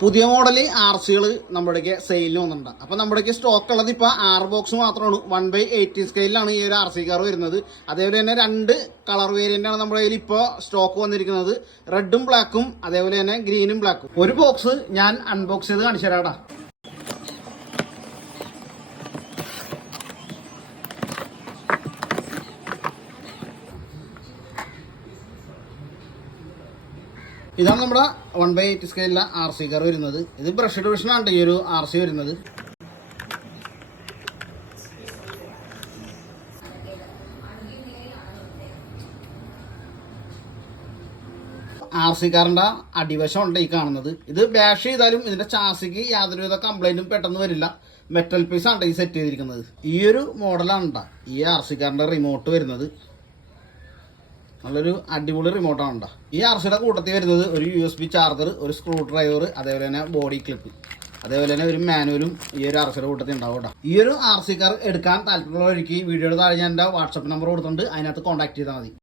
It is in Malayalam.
പുതിയ മോഡൽ RC നമ്മുടെയൊക്കെ സെയിലിന് വന്നിട്ടുണ്ട്. അപ്പോൾ നമ്മുടെയൊക്കെ സ്റ്റോക്ക് ഉള്ളത് ഇപ്പോൾ 6 ബോക്സ് മാത്രമാണ്. 1/80 സ്കെയിലാണ് ഈ ഒരു RC കാർ വരുന്നത്. അതേപോലെ തന്നെ 2 കളർ വേരിയൻ്റാണ് നമ്മുടെ കയ്യിൽ ഇപ്പോൾ സ്റ്റോക്ക് വന്നിരിക്കുന്നത്. റെഡും ബ്ലാക്കും അതേപോലെ തന്നെ ഗ്രീനും ബ്ലാക്കും. ഒരു ബോക്സ് ഞാൻ അൺബോക്സ് ചെയ്ത് കാണിച്ചു തരാടാ. ഇതാണ് നമ്മുടെ 1/80 സ്കെയിലിലെ RC കാർ വരുന്നത്. ഇത് ബ്രഷ് ഡിവിഷനാണ് ഈ ഒരു RC വരുന്നത്. RC കാറിൻ്റെ അടിവശം ഉണ്ട് ഈ കാണുന്നത്. ഇത് ബാഷ് ചെയ്താലും ഇതിൻ്റെ ചാസിക്ക് യാതൊരുവിധ കംപ്ലൈൻറ്റും പെട്ടെന്ന് വരില്ല. മെറ്റൽ പീസാണ് ഈ സെറ്റ് ചെയ്തിരിക്കുന്നത്. ഈ ഒരു മോഡലാണ് ഈ RC കാറിൻ്റെ റിമോട്ട് വരുന്നത്. നല്ലൊരു അടിപൊളി റിമോട്ടാണ് ഉണ്ടാ. ഈ RCയുടെ കൂട്ടത്തിൽ വരുന്നത് ഒരു USB ചാർജർ, ഒരു സ്ക്രൂ ഡ്രൈവർ, അതേപോലെ തന്നെ ബോഡി ക്ലിപ്പ്, അതേപോലെ തന്നെ ഒരു മാനുവലും ഈ ഒരു RCയുടെ കൂട്ടത്തിൽ ഉണ്ടാവും കേട്ടോ. ഈ ഒരു RC കാർ എടുക്കാൻ താല്പര്യമുള്ളവർക്ക് വീഡിയോയുടെ താഴെ ഞാൻ എൻ്റെ വാട്സപ്പ് നമ്പർ കൊടുത്തിട്ടുണ്ട്. അതിനകത്ത് കോൺടാക്ട് ചെയ്താൽ മതി.